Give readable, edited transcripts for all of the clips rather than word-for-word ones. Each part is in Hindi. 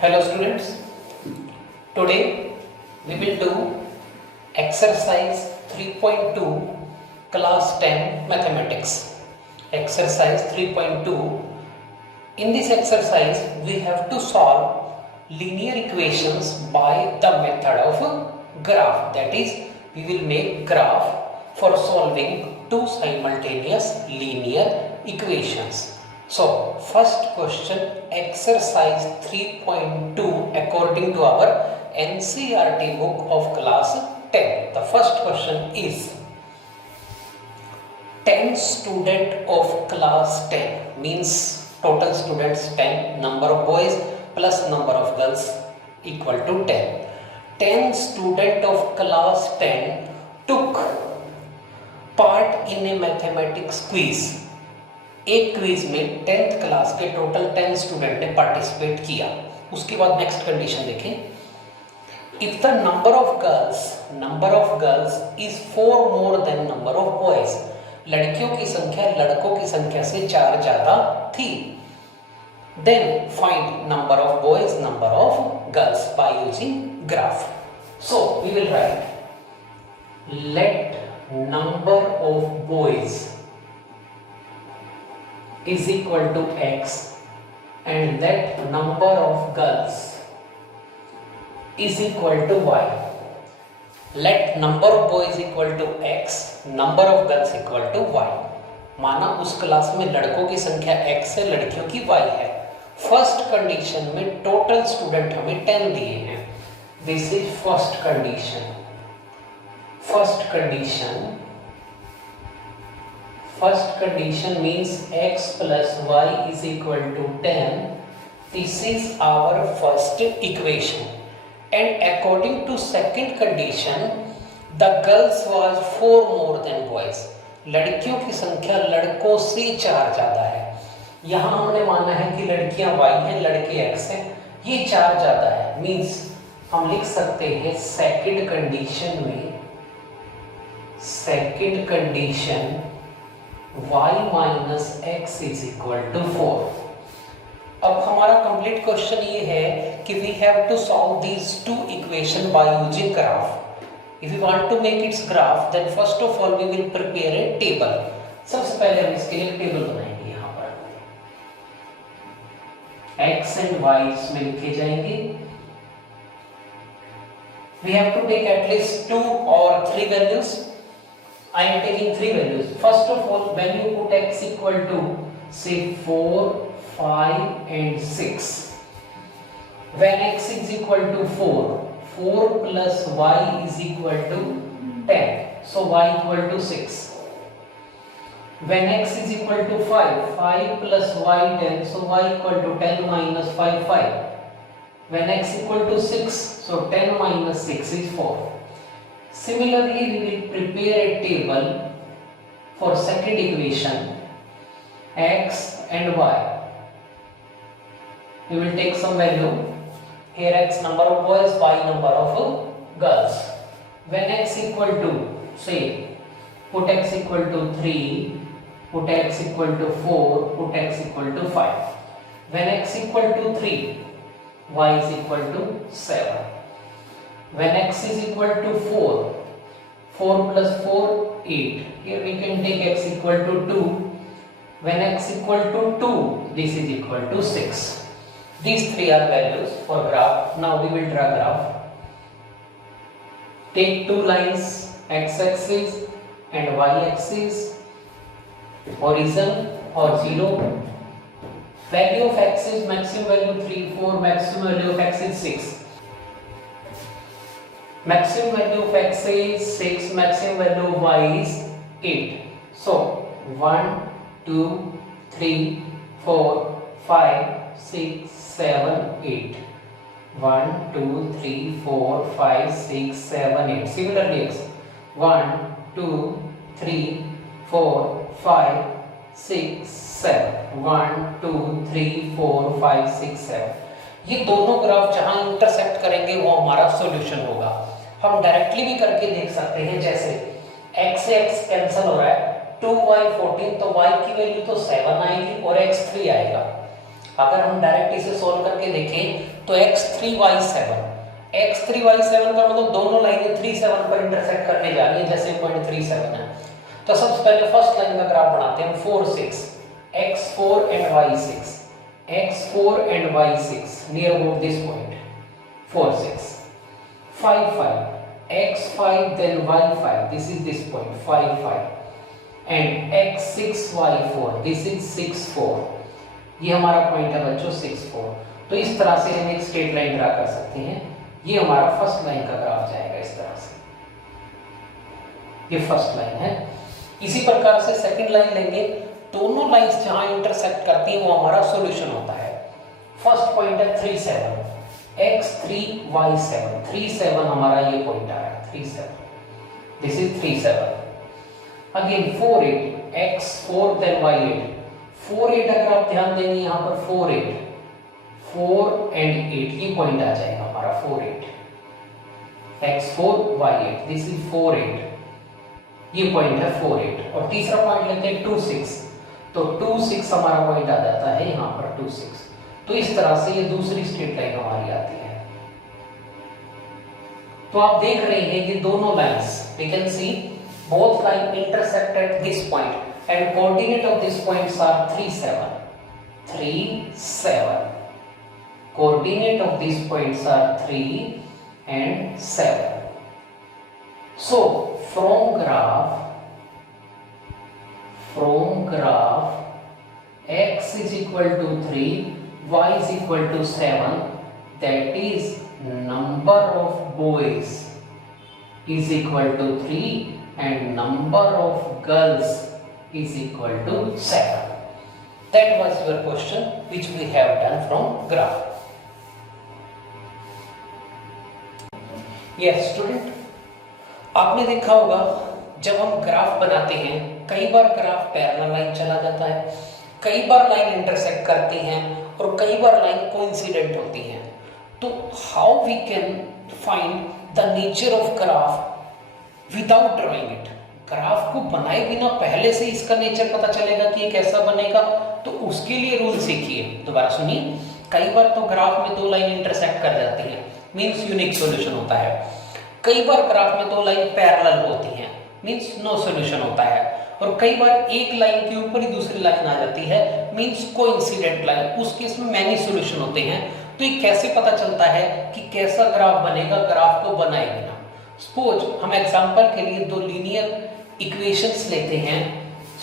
Hello students, today we will do exercise 3.2 class 10 mathematics. Exercise 3.2. In this exercise we have to solve linear equations by the method of graph. That is, we will make graph for solving two simultaneous linear equations. So first question, exercise 3.2 according to our NCERT book of class 10. The first question is 10 student of class 10 means total students 10, number of boys plus number of girls equal to 10. 10 student of class 10 took part in a mathematics quiz. एक क्विज में 10th क्लास के टोटल 10 स्टूडेंट ने पार्टिसिपेट किया. उसके बाद नेक्स्ट कंडीशन देखें. If the number of girls is 4 more than number of boys, लड़कियों की संख्या लड़कों की संख्या से 4 ज्यादा थी, then find number of boys number of girls by using graph. So we will write let number of boys is equal to x and that number of girls is equal to y. Let number of boys equal to x, number of girls equal to y. माना उस क्लास में लड़कों की संख्या x है, लड़कियों की y है. फर्स्ट कंडीशन में टोटल स्टूडेंट हमें 10 दिए हैं. This is first condition. First condition means x plus y is equal to 10. This is our first equation. And according to second condition, the girls was 4 more than boys. लड़कियों की संख्या लड़कों से 4 ज्यादा है. यहाँ हमने माना है कि लड़कियां y हैं, लड़के x हैं. ये 4 ज्यादा है. Means हम लिख सकते हैं second condition y minus x is equal to 4. अब हमारा कंप्लीट क्वेश्चन ये है कि we have to solve these two equation by using graph. If we want to make its graph, then first of all we will prepare a table. सबसे पहले हम इसके लिए टेबल बनाएंगे. यहाँ पर x and y में लिखे जाएंगे. We have to take at least 2 or 3 values. I am taking 3 values. First of all, when you put x equal to say 4, 5 and 6. When x is equal to 4 plus y is equal to 10. So y equal to 6. When x is equal to 5 plus y 10. So y equal to 10 minus 5. When x equal to 6, so 10 minus 6 is 4. Similarly, we will prepare a table for second equation x and y. We will take some value. Here x number of boys, y number of girls. When x equal to, say, put x equal to 3, put x equal to 4, put x equal to 5. When x equal to 3, y is equal to 7. When x is equal to 4 plus 4, 8. Here we can take x equal to 2. When x equal to 2, this is equal to 6. These three are values for graph. Now we will draw graph. Take two lines, x-axis and y-axis, horizon or 0. Value of x is maximum value 3, 4, maximum value of x is 6. Maximum value of x is 6, maximum value of y is 8. So 1, 2, 3, 4, 5, 6, 7, 8. 1, 2, 3, 4, 5, 6, 7, 8. Similarly x 1, 2, 3, 4, 5, 6, 7. 1, 2, 3, 4, 5, 6, 7. ये दोनों ग्राफ जहां इंटरसेक्ट करेंगे वो हमारा सॉल्यूशन होगा. हम डायरेक्टली भी करके देख सकते हैं. जैसे x से x कैंसिल हो रहा है, 2y 14, तो y की वैल्यू तो 7 आएगी और x 3 आएगा. अगर हम डायरेक्ट इसे सोल्व करके देखें तो x3y7 x3y7 का मतलब दोनों लाइनें 3 7 पर इंटरसेक्ट करने जा रही है, जैसे पॉइंट 3 7 है। तो सबसे पहले फर्स्ट लाइन का ग्राफ बनाते हैं हम 4 6 x4 and y6 x4 and y6 near about this point 4 6 5 5 x5 then y5 this is this point 5 5 and x6 y4 this is 6 4 ये हमारा पॉइंट है बच्चों 6 4। तो इस तरह से हम एक स्ट्रेट लाइन ड्रा कर सकते हैं। ये हमारा फर्स्ट लाइन का ग्राफ जाएगा इस तरह से, ये फर्स्ट लाइन है। इसी प्रकार से सेकंड लाइन लेंगे, दोनों लाइंस जहां इंटरसेक्ट करती हैं वो हमारा सॉल्यूशन होता है। फर्स्ट पॉइंट है 3 7 x3 y7 3 7 हमारा ये पॉइंट आ रहा है 3 7 this is 3 7 again 4 8 x4 then y8 4 8 अगर आप ध्यान देंगे यहाँ पर 4 8 4 and 8 ये पॉइंट आ जाएगा हमारा 4 8 x4 y8 दिस इज 4 8 ये पॉइंट है 4 8। और तीसरा पॉइंट लेते हैं 2 6 तो 2 6 हमारा पॉइंट आ जाता है यहाँ पर 2 6। तो इस तरह से ये दूसरी स्ट्रेट लाइन हमारी आती है। तो आप देख रहे हैं ये दोनों lines, we can see both line intersect at this point and coordinate of this points are 3 7 3 7 coordinate of this points are 3 and 7। so from graph x is equal to 3 y is equal to 7 that is number of boys is equal to 3 and number of girls is equal to 7। that was your question which we have done from graph। yes student, आपने देखा होगा जब हम ग्राफ बनाते हैं कई बार ग्राफ पैरेलल लाइन चला जाता है, कई बार लाइन इंटरसेक्ट करती हैं और कई बार लाइन कोइंसिडेंट होती हैं। तो how we can find the nature of graph without drawing it. Graph को बनाए बिना पहले से इसका नेचर पता चलेगा कि ये कैसा बनेगा, तो उसके लिए रूल सीखिए। दोबारा सुनिए, कई बार तो ग्राफ में दो लाइन इंटरसेक्ट कर जाती हैं, मीन्स यूनिक सॉल्यूशन होता है। कई बार ग्राफ में दो लाइन पैरेलल होती हैं, मीन्स नो सॉल्यूशन होता है। और कई बार एक लाइन के ऊपर ही दूसरी लाइन आ जाती है, मीन्स कोइंसिडेंट लाइन, उस केस में मैनी सॉल्यूशन होते हैं। तो ये कैसे पता चलता है कि कैसा ग्राफ बनेगा ग्राफ को बनाए बिना। सपोज हम एग्जांपल के लिए दो लीनियर इक्वेशंस लेते हैं।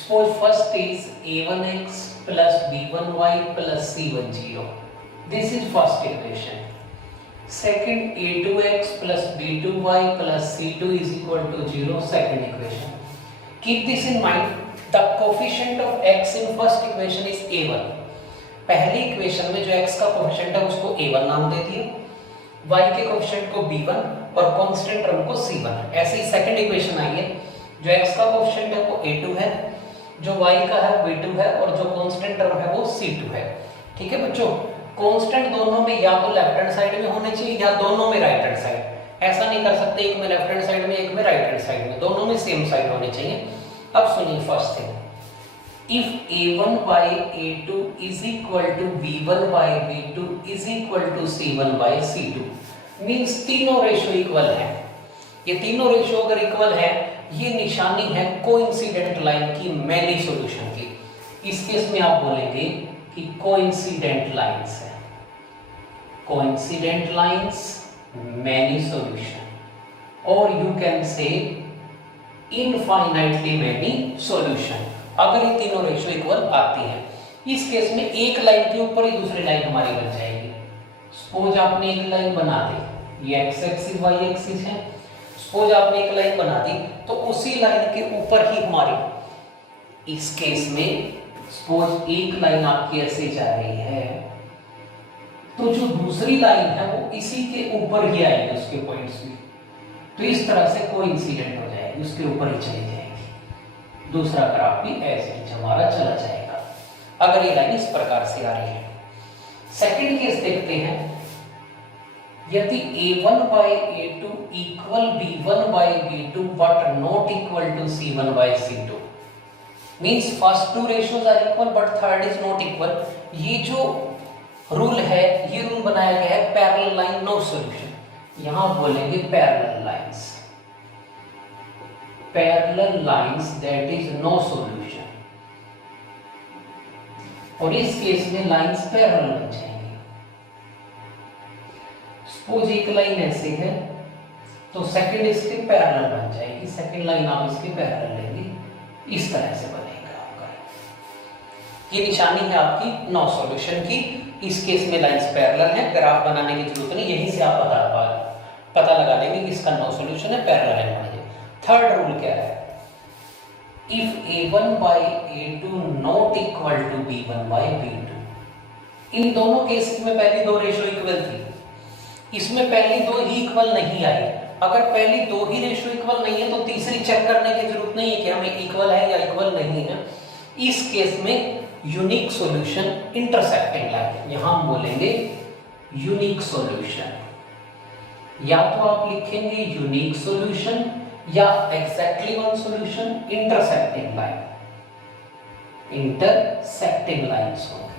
Suppose first is a1x plus b1y plus c10, this is first equation. Second a2x plus b2y plus c2 is equal to 0, second equation। Keep this in mind, the coefficient of x in first equation is a1। पहली इक्वेशन में जो x का कोएफिशिएंट है उसको a1 नाम दे दिए, y के कोएफिशिएंट को b1 और कांस्टेंट टर्म को c1। ऐसे ही सेकंड इक्वेशन आई है, जो x का कोएफिशिएंट है वो a2 है, जो y का है b2 है और जो कांस्टेंट टर्म है वो c2 है। ठीक है बच्चों, कांस्टेंट दोनों में या तो लेफ्ट हैंड साइड में होने चाहिए या दोनों में राइट हैंड साइड। ऐसा नहीं कर सकते एक में लेफ्ट हैंड साइड में एक में राइट हैंड साइड में, दोनों में सेम साइड होनी चाहिए। अब सुनिए first thing, if a1 by a2 is equal to b1 by b2 is equal to c1 by c2, means तीनों रेशियो इक्वल है। ये तीनों रेशियो अगर इक्वल है, ये निशानी है कोइंसिडेंट लाइन की, मैनी सॉल्यूशन की। इस केस में आप बोलेंगे कि कोइंसिडेंट लाइंस है, कोइंसिडेंट लाइंस मैनी सॉल्यूशन, और you can say infinitely many solution अगर ये तीनों रेशियो इक्वल आती है। इस केस में एक लाइन के ऊपर ही दूसरी लाइन हमारी बन जाएगी। सपोज आपने एक लाइन बना दी, ये एक्स एक्सिस वाई एक्सिस है। सपोज आपने एक लाइन बना दी तो उसी लाइन के ऊपर ही हमारी, इस केस में सपोज एक लाइन आपकी ऐसे जा रही है तो जो दूसरी लाइन है वो इसी के ऊपर ही आएगी उसके पॉइंट्स भी। तो इस तरह से कोइंसिडेंट हो जाएगी, उसके ऊपर ही चली जाएगी। दूसरा ग्राफ भी ऐसे ही हमारा चला जाएगा अगर ये लाइन इस प्रकार से आ रही है। सेकंड केस देखते हैं, यदि a1 by a2 equal b1 by b2 but not equal to c1 by c2, means first two ratios are equal but third is not equal। ये जो रूल है, ये रूल बनाया गया है पैरेलल लाइन नो सॉल्यूशन, यहां बोलेंगे parallel lines, parallel lines that is no solution, और इस केस में लाइंस पैरेलल बन जाएंगी। सपोज एक लाइन ऐसे है तो सेकंड इसके पैरेलल बन जाएगी, सेकंड लाइन आप इसके पैरेलल लेंगे, इस तरह से बनेगा आपका। ये निशानी है आपकी नो सॉल्यूशन की, इस केस में लाइंस पैरेलल है, ग्राफ बनाने की जरूरत नहीं, यहीं से आप पता लगा लेंगे कि इसका नो सॉल्यूशन है, पैरेलल है। थर्ड रूल क्या है, if a1 by a2 not equal to b1 by b2, इन दोनों केस में पहली दो रेशियो इक्वल थी, इसमें पहली दो ही इक्वल नहीं आई। अगर पहली दो ही रेशियो इक्वल नहीं है तो तीसरी चेक करने की जरूरत नहीं है कि हमें इक्वल है या इक्वल नहीं है। इस केस में यूनिक सॉल्यूशन इंटरसेक्टिंग लाइन, यहां हम बोलेंगे यूनिक सॉल्यूशन, या तो आप लिखेंगे यूनिक सॉल्यूशन या exactly one solution, intersecting line, intersecting lines होंगे।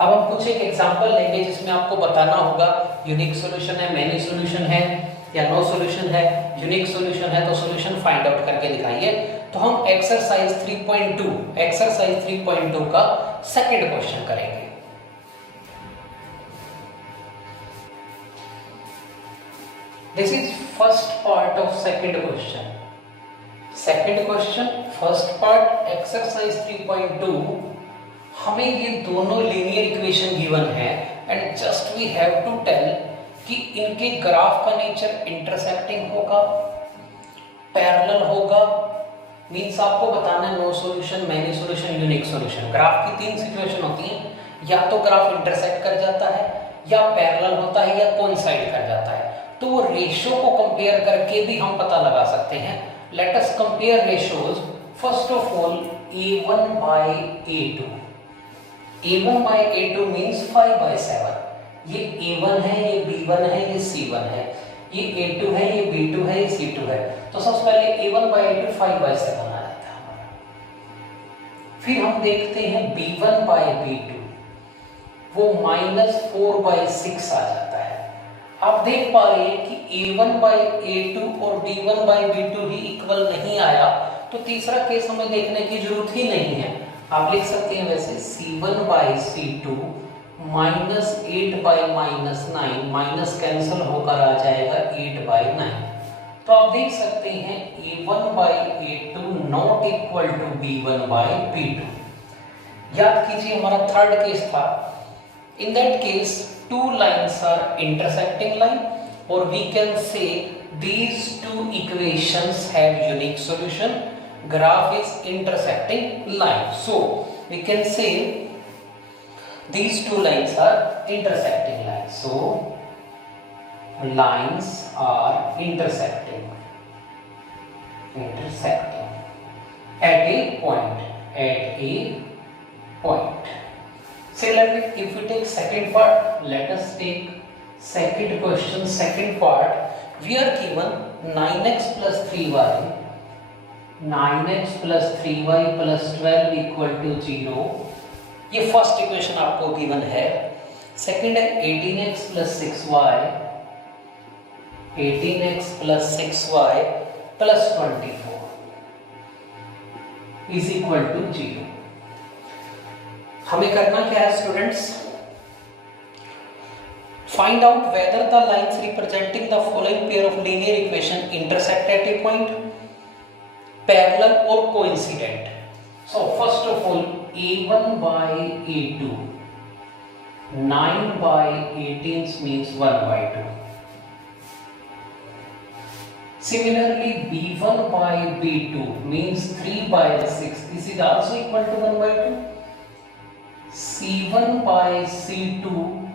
अब हम कुछ एक एग्जांपल लेंगे जिसमें आपको बताना होगा यूनिक सॉल्यूशन है, मैनी सॉल्यूशन है या नो सॉल्यूशन है। यूनिक सॉल्यूशन है तो सॉल्यूशन फाइंड आउट करके दिखाइए। तो हम एक्सरसाइज 3.2 का सेकंड क्वेश्चन करेंगे। This is first part of second question. Second question first part exercise 3.2, हमें ये दोनों लीनियर इक्वेशन गिवन है and just we have to tell कि इनके ग्राफ का नेचर इंटरसेक्टिंग होगा, पैरेलल होगा, मींस आपको बताना है no solution, many solution, unique solution. Graph की तीन सिचुएशन होती हैं, या तो ग्राफ इंटरसेक्ट कर जाता है, या पैरेलल होता है, या कोइंसाइड कर जाता है। तो वो रेशियो को कंपेयर करके भी हम पता लगा सकते हैं। Let us compare ratios. First of all a1 by a2, a1 by a2 means 5 by 7। ये a1 है, ये b1 है, ये c1 है, ये a2 है, ये b2 है, ये c2 है। तो सबसे पहले a1 by a2 5 by 7 आ जाता है हमारा। फिर हम देखते हैं b1 by b2, वो -4 by 6 आ जाता है। आप देख पा रहे हैं कि a1 by a2 और b1 by b2 he equal नहीं आया, तो तीसरा केस हमें देखने की जरूरत ही नहीं है। आप लिख सकते हैं वैसे c1 by c2 -8 by -9, minus cancel होकर आ जाएगा 8 by 9। तो आप देख सकते हैं a1 by a2 not equal to b1 by b2। याद कीजिए हमारा थर्ड केस था। In that case two lines are intersecting line, or we can say these two equations have unique solution. Graph is intersecting line, so we can say these two lines are intersecting lines. So lines are intersecting at a point. Similarly, if we take second part, let us take second question, second part. We are given 9x plus 3y, 9x plus 3y plus 12 equal to 0. ये फर्स्ट इक्वेशन आपको गिवन है। सेकंड है 18x plus 6y, 18x plus 6y plus 24 is equal to 0. हमें करना क्या है students? Find out whether the lines representing the following pair of linear equation intersect at a point, parallel और coincident. So first of all a1 by a2, 9 by 18 means 1 by 2. Similarly, b1 by b2 means 3 by 6. This is also equal to 1 by 2. C1 by C2,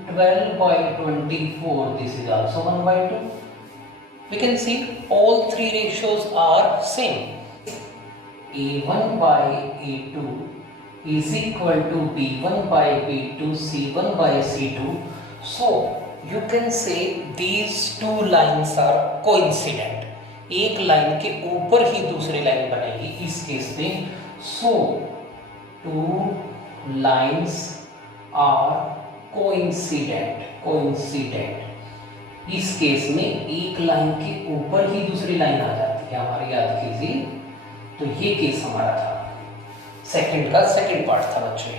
12 by 24, this is also 1 by 2. We can see all three ratios are same. A1 by A2 is equal to B1 by B2, C1 by C2. So you can say these two lines are coincident. एक लाइन के ऊपर ही दूसरी लाइन बनेगी इस केस में। So two lines are coincident इस केस में एक लाइन के ऊपर ही दूसरी लाइन आ जाती है हमारी, याद कीजिए। तो ये केस हमारा था सेकंड का सेकंड पार्ट था बच्चों।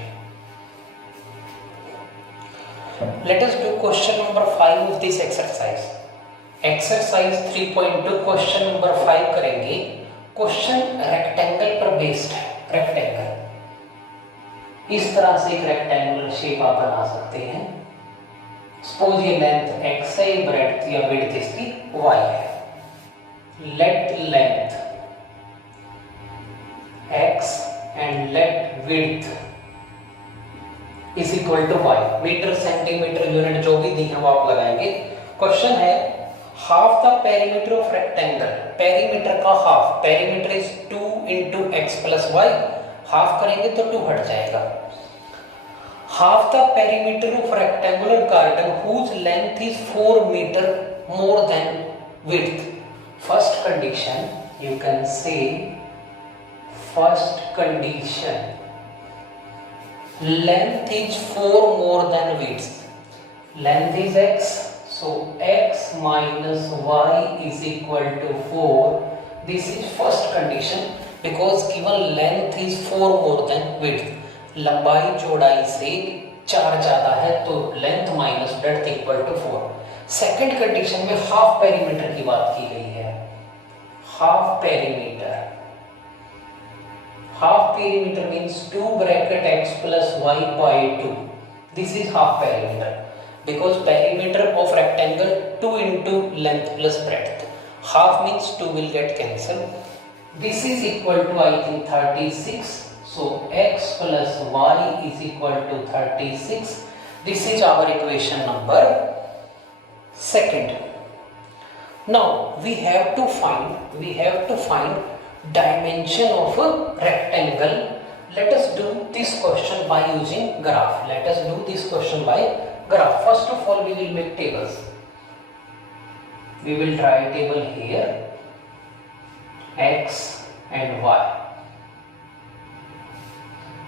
Let us do question number 5 of this exercise 3.2 question number 5 करेंगे। क्वेश्चन रेक्टेंगल पर बेस्ड है। रेक्टेंगल इस तरह से एक रेक्टेंगुलर शेप आप बना सकते हैं। सपोज ये लेंथ x है, ब्रेड्थ या विड्थ इसकी y है। Let length x and let width is equal to y। Metre centimetre unit जो भी दी है वो आप लगाएंगे। क्वेश्चन है half the perimeter of rectangle. Perimeter का half, perimeter is 2 into X plus Y. Half करेंगे तो 2 हट जाएगा। Half the perimeter of rectangular garden whose length is 4 metre more than width. First condition you can say first condition length is 4 more than width. Length is x, so x minus y is equal to 4. This is first condition because given length is 4 more than width. लंबाई चौड़ाई से 4 ज्यादा है तो length minus breadth equal to 4। Second condition में हाफ पेरीमीटर की बात की गई है। Half perimeter means 2 bracket x plus y by 2. This is half perimeter because perimeter of rectangle 2 into length plus breadth. Half means 2 will get cancelled. This is equal to I think 36. So x plus y is equal to 36. This is our equation number second. Now we have to find dimension of a rectangle. Let us do this question by using graph. First of all we will make tables. We will draw a table here, x and y.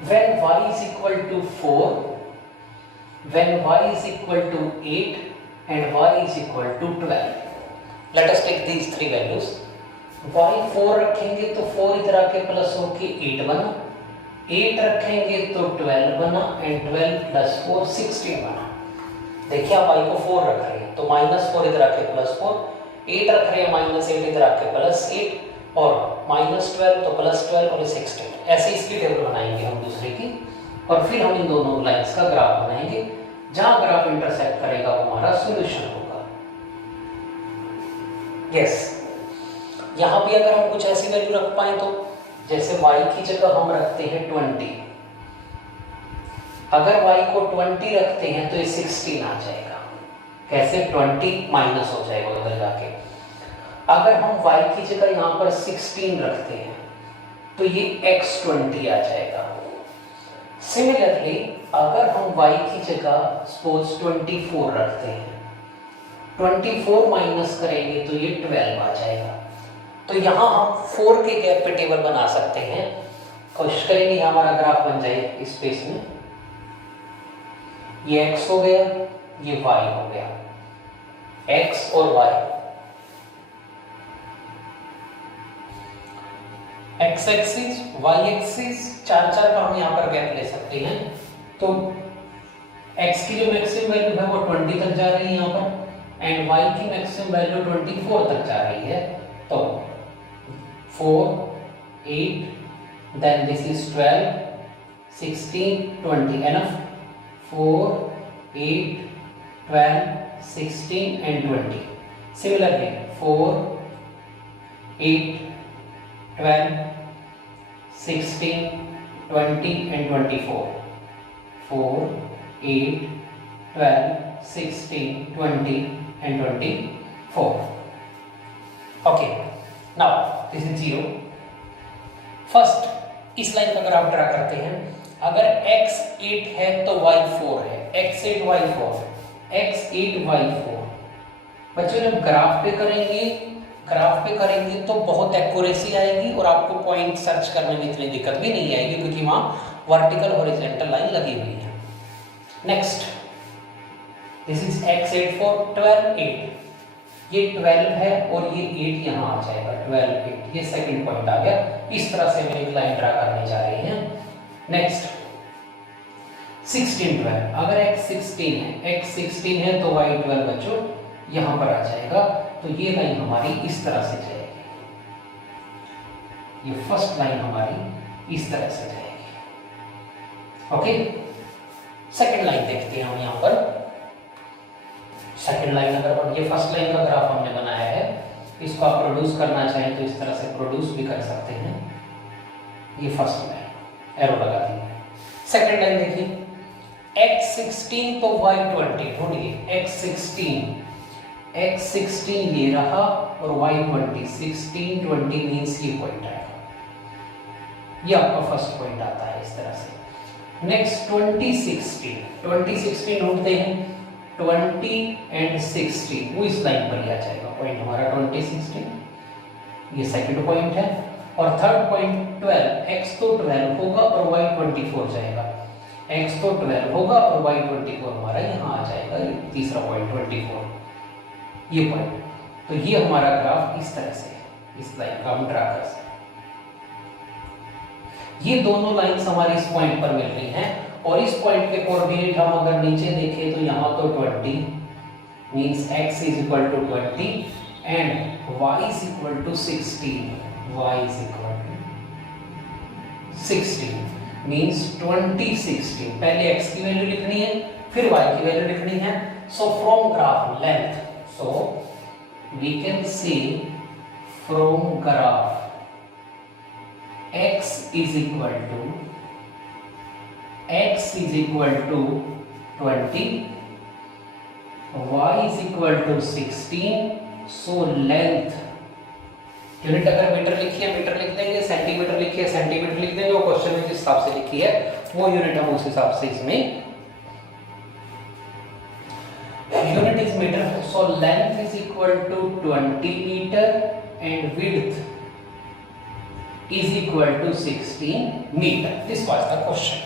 When y is equal to 4, when y is equal to 8 and y is equal to 12. Let us take these three values. y 4 रखेंगे तो 4 इधर आके प्लस होके 8 बना, 8 रखेंगे तो 12 बना एंड 12 प्लस 4 16 बना। देखिए आप y को 4 रख रहे हैं तो -4 इधर आके +4, 8 रख रहे हैं -8 इधर आके +8 और -12 तो +12 और 16। ऐसे इसकी टेबल बनाएंगे हम दूसरे की और फिर हम इन दोनों लाइंस का ग्राफ बनाएंगे। जहां ग्राफ इंटरसेक्ट करेगा वो हमारा सॉल्यूशन होगा। यस, यहाँ भी अगर हम कुछ ऐसी वैल्यू रख पाए तो जैसे y की जगह हम रखते हैं 20। अगर y को 20 रखते हैं तो ये 16 आ जाएगा। कैसे? 20 माइनस हो जाएगा उधर जाके। अगर हम y की जगह यहाँ पर 16 रखते हैं तो ये x20 आ जाएगा। सिमिलरली अगर हम y की जगह सपोज 24 रखते हैं, 24 माइनस करेंगे तो ये 12 आ जाएगा। तो यहाँ हम 4 के गैप पे टेबल बना सकते हैं। कोशिश करेंगे हमारा ग्राफ बन जाए इस स्पेस में। ये x हो गया, ये y हो गया, x और y। x axis, y axis, 4 का हम यहाँ पर गैप ले सकते हैं। तो x की जो मैक्सिमम वैल्यू है वो 20 तक जा रही है यहाँ पर एंड y की मैक्सिमम वैल्यू 24 तक जा रही है। तो 4, 8, then this is 12, 16, 20, enough? 4, 8, 12, 16 and 20. Similarly 4, 8, 12, 16, 20 and 24. 4, 8, 12, 16, 20 and 24. Okay. Now this is 0. First इस लाइन का ग्राफ ड्रा करते हैं। अगर x 8 है तो y 4 है, x 8 y 4, x 8 y 4। बच्चों जब ग्राफ पे करेंगे तो बहुत एक्यूरेसी आएगी और आपको पॉइंट सर्च करने में इतनी दिक्कत भी नहीं आएगी क्योंकि वहाँ वर्टिकल हॉरिजॉन्टल लाइन लगी हुई है। Next this is x8 for 12 8, ये 12 है और ये 8 यहाँ आ जाएगा 12 8, ये सेकंड पॉइंट आ गया। इस तरह से हम एक लाइन ड्रा करने जा रहे हैं। नेक्स्ट 16 12, अगर x16 है तो y12 बच्चों यहाँ पर आ जाएगा। तो ये लाइन हमारी इस तरह से जाएगी, ये फर्स्ट लाइन हमारी इस तरह से जाएगी। ओके, सेकंड लाइन देखते हैं हम यहाँ पर। सेकंड लाइन अगर ये फर्स्ट लाइन का ग्राफ हमने बनाया है, इसको आप प्रोड्यूस करना चाहें तो इस तरह से प्रोड्यूस भी कर सकते हैं। ये फर्स्ट लाइन एरो लगा दी। सेकंड लाइन देखिए x16 तो y20, ढूंढिए x16 ये रहा और y20 16 20 मींस ये पॉइंट है, ये आपका फर्स्ट पॉइंट आता है इस तरह से। नेक्स्ट 2016 ढूंढते हैं, 20 एंड 16 वो इस लाइन पर ही आ जाएगा पॉइंट हमारा 2016, ये सेकंड पॉइंट है। और थर्ड पॉइंट 12, x तो 12 होगा और y24 जाएगा, x तो 12 होगा और y24 हमारा यहाँ आ जाएगा, तीसरा पॉइंट 24, ये पॉइंट। तो ये हमारा ग्राफ इस तरह से इस लाइन का हम ड्रा कर सकते हैं। ये दोनों लाइंस हमारी इस पॉइंट पर मिल रही हैं और इस पॉइंट के कोऑर्डिनेट हम अगर नीचे देखें तो यहाँ तो 20 means x is equal to 20 and y is equal to 16, means 2016। पहले x की वैल्यू लिखनी है फिर y की वैल्यू लिखनी है। So from graph length, so we can see from graph x is equal to 20, y is equal to 16, so length, unit अगर मीटर लिखी है मीटर लिख देंगे, सेंटीमीटर लिखी है सेंटीमीटर लिख देंगे, वो क्वेश्चन में जिस हिसाब से लिखी है वो यूनिट हम उस हिसाब से इसमें unit is metre. So length is equal to 20 metre and width is equal to 16 meter. This was the question.